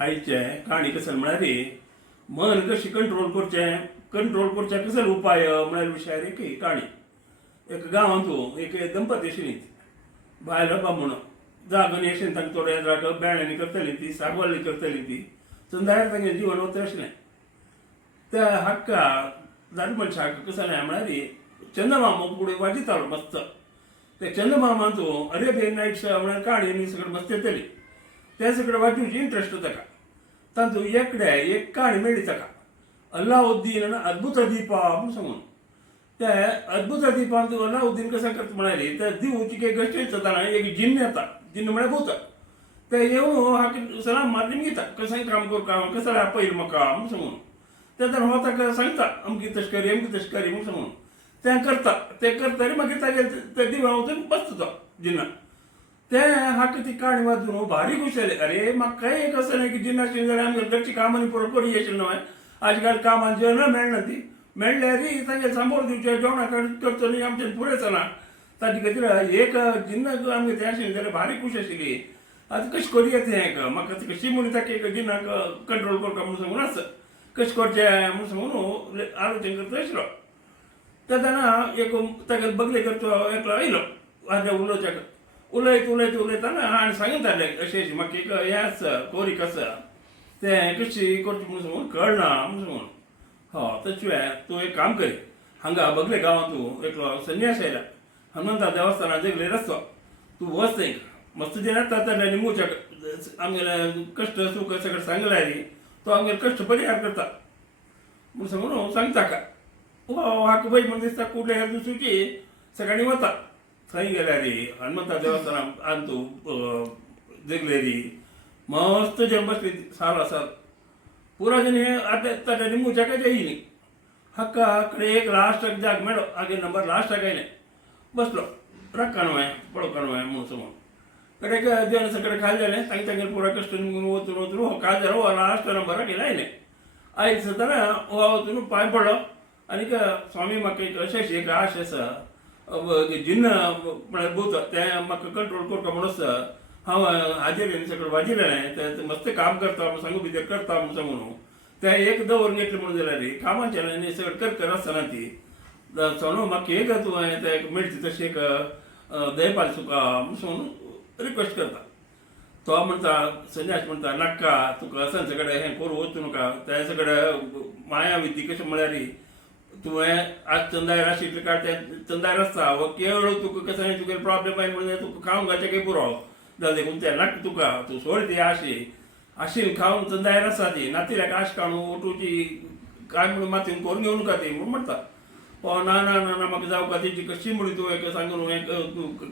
आईचे काणी कसं म्हळ्यार मन कशी कंट्रोल करचे कसं उपाय म्हळ्यार विशयार एक काणी एक गांवांतू एक दंपती आशिल्लीं बायल बामण जागोनी आशिल्लीं तांकां थोडे येद्राक बेळ्यांनी करतलीं ती सागवाल्ली करतलीं ती चंदायर तांगें जीवन वता आशिल्लें त्या हाका जाण मनशाक कसं जालें म्हळ्यार चंदमामा फुडें वाजितालो मस्त ते चंदमामांतू अरेबियन नायट्स म्हळ्यार काणी सगळें मस्त येतली त्या सगळें वाजूची इंट्रस्ट ताका तातूंत एकड्या एक काणी मेळ्ळी ताका अल्लाउद्दीन अद्भुत दीपा म्हूण सांगून त्या अद्भुत दीपांत अल्लाउद्दीन कसं करता म्हळ्यार त्या दिवची एक गश्ट जाता एक जिन्न येता जिन्न म्हळ्यार भूत ते येवन हाका सलाम मारली घेता कसांय काम करता कसं आपयल म्हाका म्हूण सांगून तेन्ना हो ताका सांगता अमकी तशकरी म्हूण सांगून तें करता आनी मागीर तागे त्या दिवा वचून बसता तो जिन्ना ते हाका ती काणी वाजून भारी खुश जाले अरे म्हाका एक असं नाही की जिन्न आशिल्लें जाल्यार आमी घरची कामांनी पुरो करी आशिल्लें न्हय आजकाल कामान जेवण मेळना ती मेळ्ळ्यार तांचे सांबाळ दिवचें जेवणा करचो न्ही आमचें पुरें चलना ताजे खातीर एक जिन्न आमगे तें आशिल्लें जाल्यार भारी खुश आशिल्ली आतां कशें करुया तें म्हाका कशी म्हूण ताका एक जिन्नाक कंट्रोल करता म्हूण सांगून आसा कशें करचें म्हूण सांगून आलोचन करता आशिल्लो तेन्ना एक ताका बगले करचो एकलो आयलो हाज्या उलोवच्याक उलयतना हांवें सांगितलें अशें म्हाका एक हें आसा कोरीक आसा तें कशी करचें म्हूण सांगून कळना म्हूण सांगून तशें तूं एक काम कर हांगा बगले गांवांत तूं एकलो संन्यास आयला हनुमंता देवस्थानात जगले रस्तो तूं वच थंय मस्त जें येता तेन्ना निमूच्या आमगेले कश्ट सूख सगळें सांगल्यार तो आमगेले कश्ट परिहार करता म्हूण सांगून सांगता ताका हाका पळय म्हण दिसता कुडले ह्या दिवसूची सकाळीं वता थंय गेल्यार हनुमंता देवस्थानांत तूं जगलेरी मस्त जेवन बसली साल आसा पुरा जण हे आतां ताच्या निमूच्याकच येयली हाका कडेन एक लास्टाक जाग मेळ्ळो आगे नंबर लास्टाक आयलें बसलो राख काणवाय पळो काणवाय म्हूण सांगून कडेक जेवण सगळें खाल जालें तांगेर पुरा कश्ट वचून हो काल जालो हो लास्ट नंबराक येयलें आयलें आयज सुद्दां हो वचून पांय पडलो आनीक स्वामी म्हाका एक अशें एक आश आसा जिन्न म्हळ्यार भूत तें म्हाका कंट्रोल करता म्हूण आसा हांव हाजेर सगळें वाजिलेलें तें मस्त काम करता म्हूण सांगू भितर करता म्हूण सांगून तें एक दवर घेतलें म्हूण जाल्यार कामाचें सगळें कर आसतना ती सोनो म्हाका एक तूं तें मेळटा तशें एक दयपाल तुका म्हूण सांगून रिक्वेस्ट करता तो म्हणटा संन्यास म्हणटा नाका तुका असांचे कडेन हें करूं वचूं नाका तें सगळें माया विधी कशें म्हळ्यार तुवें आज चंदायर आशिल्लें काय तें चंदायर आसता वो केवळ तुका कसं तुगे प्रॉब्लेम आयले म्हणून तुका खावंक घालचें काय पुरो जालें देखून तें नाका तुका तूं सोड ती आशिल्ली खावन चंदायर आसा ती नातिल्याक आश काणू ओटूची काय म्हणून मातयेन करून घेवं नाका ती म्हूण म्हणटा ना ना ना म्हाका जावका तेची कशी म्हणून तूं हें सांगून हें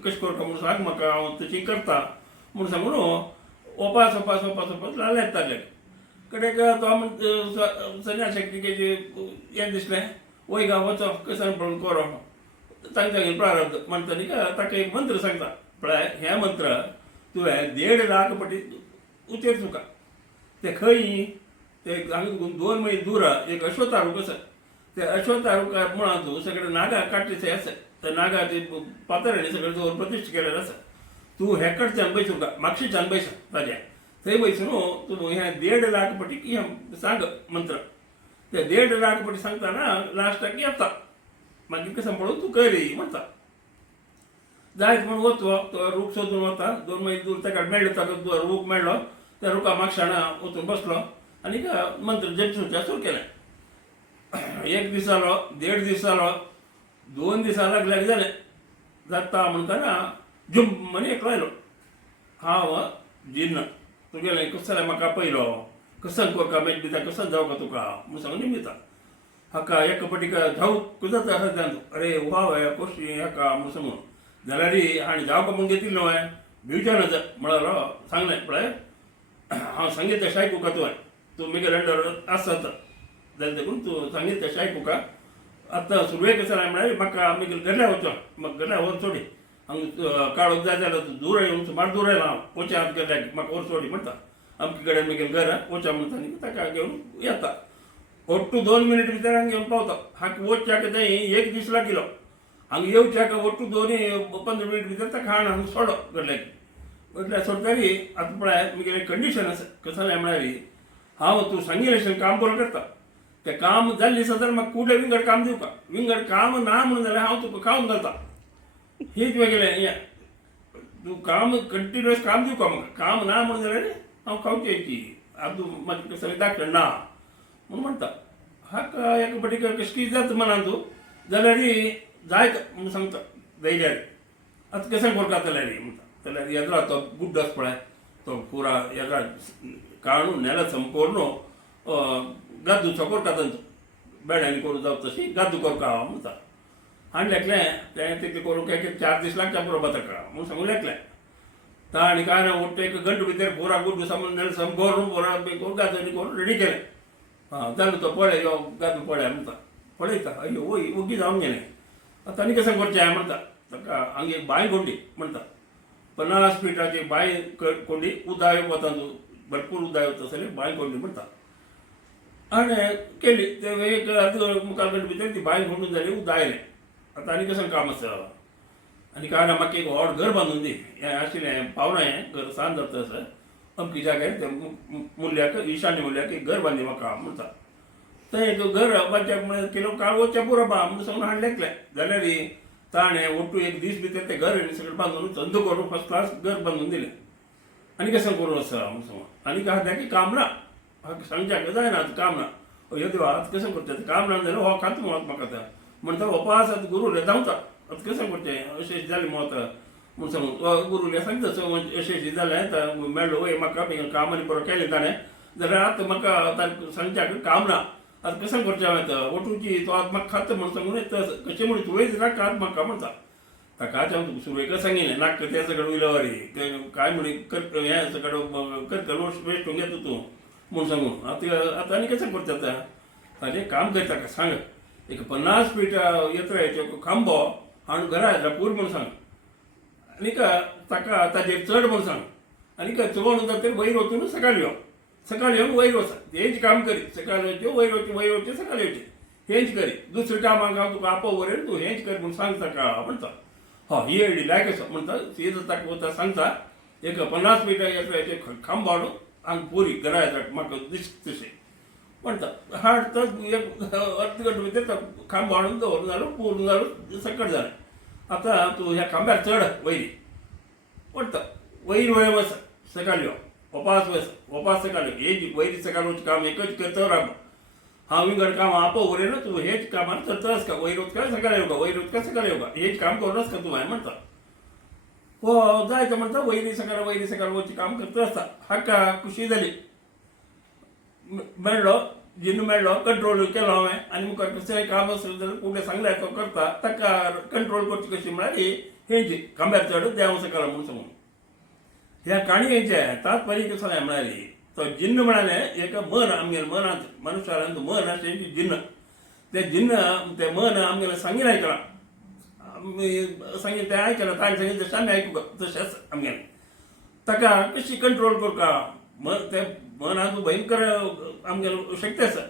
कशें करता म्हूण सांग म्हाका हांव तशी करता म्हूण सांगून ओपास लायले तागे कडेक तो संन्यासाक तेजें हें दिसलें वय गा वचो कसान पळोवन करो तांगेर प्रारब्ध म्हणटा न्ही ताका एक मंत्र सांगता पळय हे मंत्र तुवें 1.5 लाख पटी उचेर तुका ते खंय ते हांगा 2 मैल दूर एक अश्वतारूक आसा ते अश्वतारूका म्हणून तूं सगळे नागा काडटे थंय आसा त्या नागाचे पातळांनी सगळें दवर प्रतिश्ठ केलेलें आसा तूं हे कडच्यान पयस तुका म्हापशेच्यान पयस ताज्या थंय पयसून तूं हें 1.5 लाख पटी हें सांग मंत्र ते 1.5 लाख पटी सांगतना लास्टाक येता मागीर कशें पळोवन तूं करी म्हणटा जायत म्हूण वचो तो रूख सोदून वता 2 मैल दूर ताका मेळ्ळो ताका रूख मेळ्ळो त्या रुखा मागशाणा वचून बसलो आनी मंत्र जप सुरू केलें 1 दीस जालो 1.5 दीस जालो 2 दिसां लागल्याक जालें जाता म्हणटना जुम म्हणी एकलो आयलो हांव जिन्न तुगेलें कसो जालें म्हाका पयलो कसन करता मेळ दिता कसन जावं का तुका म्हूण सांगून निमिता हाका एक पटीक धांवूक जाता सद्यान अरे वाव कशी हाका म्हूण सांगून जाल्यार हांणी जावका म्हूण घेतिल्लो न्हय भिवचो नज म्हळ्यार सांगलें पळय हांव सांगीत तशें आयकूं का तुवें तूं म्हगेले अंडर आसत जाल्यार देखून तूं सांगीत तशें आयकूं का आतां सुरवेक आसा म्हळ्यार म्हाका म्हगेले घरल्या वचो म्हाका घरल्या व्हर सोडी हांगा काळोख जाय जाल्यार तूं दूर येवन सुमार दूर येयला हांव वचा हात गेल्याक म्हाका व्हर सोडी म्हणटा अमके कडेन म्हगेलें घर वचा म्हणटा न्ही ताका घेवन येता ओट्टू 2 मिनीट भितर हांगा घेवन पावता हाका वचच्याक थंय 1 दीस लागिलो हांगा येवच्याक ओट्टू 2-15 मिनीट भितर ताका हांगा सोडो घडल्याक म्हटल्यार सरकारी आतां पळय म्हगेलें कंडिशन आसा कसं जालें म्हळ्यार हांव तूं सांगिल्लें अशें काम बरो करता तें काम जाल्लें दिसा तर म्हाका कुडले विंगड काम दिवका विंगड काम ना म्हणून जाल्यार हांव तुका खावन घालता हीच म्हगेलें हें तूं काम कंटिन्युअस काम दिवका म्हाका काम ना म्हणून जाल्यार हांव खावची हेची आतां तूं म्हाका सगळें दाखय ना म्हणून म्हणटा हाका एका फावटी कशें कितें जाता मनान तूं जाल्यार जाय म्हणून सांगता धैर्यान आतां कशें करता जाल्यार म्हणटा जाल्यार येद्रा तो बुड्डो आसा पळय तो पुरा येद्रा काणू नेला समकोरून गादू करता तांचो बेड्यांनी करून जावं तशी गादू करता हांव म्हणटा हांवें लेखलें तें तितलें करूंक एक 4 दीस लागता बरोबर ताका म्हणून सांगून लेखलें ताणी काय ना उठ्ठे एक घंटे भितर पुरा गुड्डू सामून नेला समकोरून पुरा करून गादूनी करून रेडी केलें जालो तो पळय यो गादू पळय म्हणटा पळयता अयो वय ओगी जावन गेलें आतां आनी कशें करचें म्हणटा ताका हांगा एक बांय कोंडी म्हणटा 50 फिटाची बांय कोंडी उदक वता भरपूर उदक येता आसलें बांय कोंडी म्हणटा हांवें केली ते एक मुखार घंटे भितर ती बांय कोंडून जाली उदक आयलें आतां आनी कशें काम आसा आनी काय ना म्हाका एक व्हड घर बांदून दी हें आशिल्लें पावना हें घर सांज जाता आसा अमकी जाग्यार ते मुल्याक ईशान्य मुल्याक एक घर बांदी म्हाका म्हणटा थंय एक घर बांदच्या किलो काळ वचच्या पुरो बा म्हणून सांगून हांवें लेखलें जाल्यार ताणें ओटू एक दीस भितर तें घर सगळें बांदून चंद करून फर्स्ट क्लास घर बांदून दिलें आनी कशें करूं आसा म्हणून सांगून आनी काय की काम ना सांगच्याक जायना काम ना ह्यो देवा आतां कशें करचें काम ना जाल्यार हो खात म्हणत म्हाका आतां म्हणटा उपास आतां गुरू रे धांवता आतां कशें करचें अशें जालें मत म्हणून सांगून गुरुले सांगता अशें जालें आतां मेळ्ळो वय म्हाका काम आनी बरो केलें ताणें जाल्यार आतां म्हाका आतां सांगच्याक काम ना आतां कशें करचें हांवें आतां वटूची तो आतां म्हाका खाता म्हणून सांगून कशें म्हणून तुवें नाका आतां म्हाका म्हणटा ताकाच हांव सुरवेक सांगिल्लें नाका तें सगळें उयलो वरी काय म्हणी हें सगळें करता वेस्ट घेता तूं म्हणून सांगून आतां आनी कशें करचें आतां ताजें काम करता ताका सांग एक 50 फीट येत्रेचो खांबो हाडून घरा येता पूर म्हणून सांग आनीक ताका ताजेर चड म्हणून सांग आनीक चवण जाता वयर वचून सकाळीं यो सकाळीं येवन वयर वचा हेंच काम करीत सकाळीं वयचें वयर वचचें सकाळीं येवचें हेंच करीत दुसऱ्या कामाक हांव तुका आपो वरेन तूं हेंच कर म्हूण सांग ताका म्हणटा हय ही आयडी लायक आसा म्हणटा सीद ताका वता सांगता एक 50 फीट येत्रेचें खांबो हाडून हांगा पुरी घरा येता म्हाका दिसता तशें म्हणटा हाडटा एक अर्द घंटे भितर खांबो हाडून दवरून जालो पूर्ण जालो सकट जालें आतां तूं ह्या खांब्यार चड वयरी म्हणटा वयर वयर वच सकाळीं यो उपास वच उपास सकाळीं हेच वयरी सकाळ वच काम एकच करता राब हांव विंगड काम आपो उरय ना तूं हेच कामार करता आसका वयर वचका सकाळीं येवका वयर वचका सकाळीं येवका हेच काम करूं आसका तूं हांवें म्हणटा हो जाय तो म्हणटा वयरी सकाळ वचचें काम करता आसता हाका खुशी जाली मेळ्ळो जिन्नू मेळ्ळो कंट्रोल केलो हांवें आनी मुखार कसलेंय काम आसलें जाल्यार फुडें सांगलें तो करता ताका कंट्रोल करची कशी म्हळ्यार हेंची खांब्यार चड देंव सकाळ म्हणून सांगून ह्या काणयेचें तात्पर्य कसो जालें म्हळ्यार तो जिन्न म्हळ्यार एक मन आमगेलें मनांत मनशारांत मन आसलें जिन्न तें मन आमगेलें सांगिल्लें आयकलां सांगिल्लें तें आयकलां ताणें सांगिल्लें तशें आमी आयकूंक तशें आसा आमगेलें ताका कशी कंट्रोल करता मन तें मनाक भयंकर आमगेलो शक्ती आसा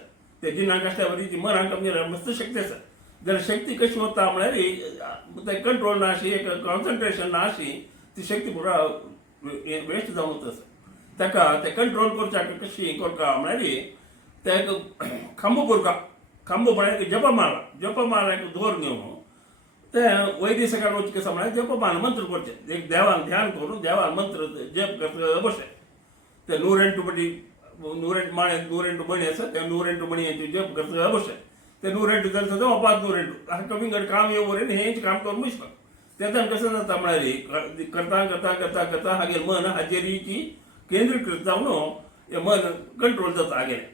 ते जिन्नाक आसल्या वरी ती मनाक आमगेल्या मस्त शक्ती आसा जाल्यार शक्ती कशी वता म्हळ्यार तें कंट्रोल ना अशी एक कॉन्सन्ट्रेशन ना अशी ती शक्ती पुरा वेस्ट जावन वता आसा ताका तें कंट्रोल करच्याक कशी करता म्हळ्यार ते खांबो करता खांबो म्हळ्यार जप मारला एक दोर घेवन तें वयरी सकाळ वचचें कसा म्हळ्यार जप मार मंत्र करचें एक देवाक ध्यान करून देवाक मंत्र जप करता अशें ते 108 फावटी 108 माळे 108 मणी आसा ते 108 मणयेचे जप करता अशें ते 108 जालें सुद्दां वपास 108 हाका विंगड काम येवं वरेन हेंच काम करून बसता तेन्ना कशें जाता म्हळ्यार करता करता करता करता हागेर मन हाजेरीची केंद्रीकृत जावन हें मन कंट्रोल जाता हागेलें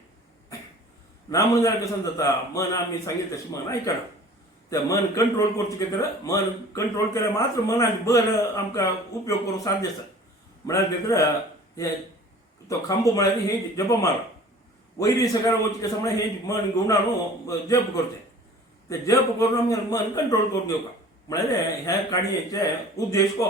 ना म्हणून जाल्यार कशें जाता मन आमी सांगिल्लें तशें मन आयकना तें मन कंट्रोल करचें कितें मन कंट्रोल केल्यार मात्र मनाक बरो आमकां उपयोग करूंक साध्य आसा म्हळ्यार कितें हें तो खांबो म्हळ्यार हें जप मार वयरी सकाळ वचचें कशें म्हळ्यार हें मन गुणान जप करचें तें जप करून आमगेलें मन कंट्रोल करून घेवपाक म्हळ्यार ह्या काणयेचे उद्देश को